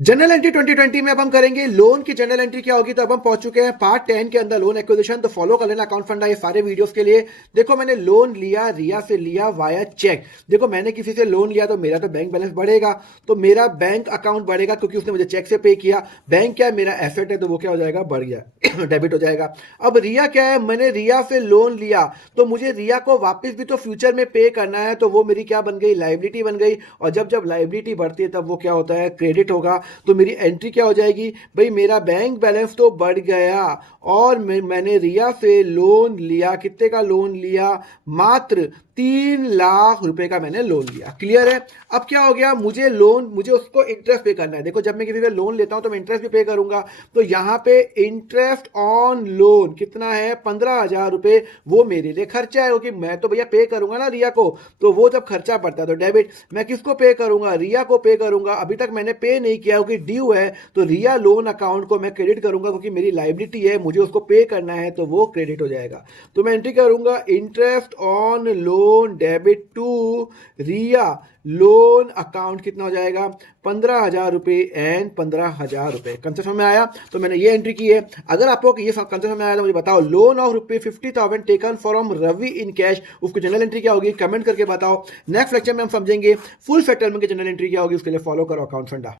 General entry 2020 में अब हम करेंगे लोन की जनरल एंट्री क्या होगी। तो अब हम पहुंच चुके हैं पार्ट 10 के अंदर, लोन एक्विजिशन। तो फॉलो कर लेना अकाउंट फंडा ये सारे वीडियोस के लिए। देखो मैंने लोन लिया, रिया से लिया वाया चेक। देखो मैंने किसी से लोन लिया तो मेरा तो बैंक बैलेंस बढ़ेगा, तो मेरा बैंक अकाउंट बढ़ेगा क्योंकि उसने मुझे चेक से पे किया। बैंक क्या है, मेरा एसेट है, तो वो क्या हो जाएगा, बढ़ गया डेबिट हो जाएगा। अब रिया क्या है, मैंने रिया से लोन लिया तो मुझे रिया को वापस भी तो फ्यूचर में पे करना है, तो वो मेरी क्या बन गई, लाइबिलिटी बन गई। और जब जब लाइबिलिटी बढ़ती है तब वो क्या होता है, क्रेडिट होगा। तो मेरी एंट्री क्या हो जाएगी भाई, मेरा बैंक बैलेंस तो बढ़ गया और मैंने रिया से लोन लिया। कितने का लोन लिया, मात्र 3 लाख रुपए का मैंने लोन लिया। क्लियर है। अब क्या हो गया, मुझे उसको इंटरेस्ट पे करना है। देखो जब मैं किसी से लोन लेता हूं तो मैं इंटरेस्ट भी पे करूंगा। तो यहां पे इंटरेस्ट ऑन लोन कितना है, 15,000 रुपए। वो मेरे लिए खर्चा है क्योंकि मैं तो भैया पे करूंगा ना रिया को। तो वो जब खर्चा पड़ता है तो डेबिट। मैं किसको पे करूंगा, रिया को पे करूंगा। अभी तक मैंने पे नहीं किया क्योंकि ड्यू है, तो रिया लोन अकाउंट को मैं क्रेडिट करूंगा क्योंकि मेरी लाइबिलिटी है, मुझे उसको पे करना है, तो वो क्रेडिट हो जाएगा। तो मैं एंट्री करूंगा interest on loan debit to Riya loan account. कितना हो जाएगा, 15,000 रुपए एंड 15,000 रुपए। कंसेप्ट में आया, तो मैंने ये एंट्री की है। अगर आपको ये कंसेप्ट में आया तो मुझे बताओ, loan of ₹50,000 taken from Ravi in cash, उसकी जनरल एंट्री क्या होगी, कमेंट करके बताओ। नेक्स्ट लेक्चर में हम समझेंगे फुल सेटलमेंट की जनरल एंट्री क्या होगी। उसके लिए फॉलो करो अकाउंट फंडा।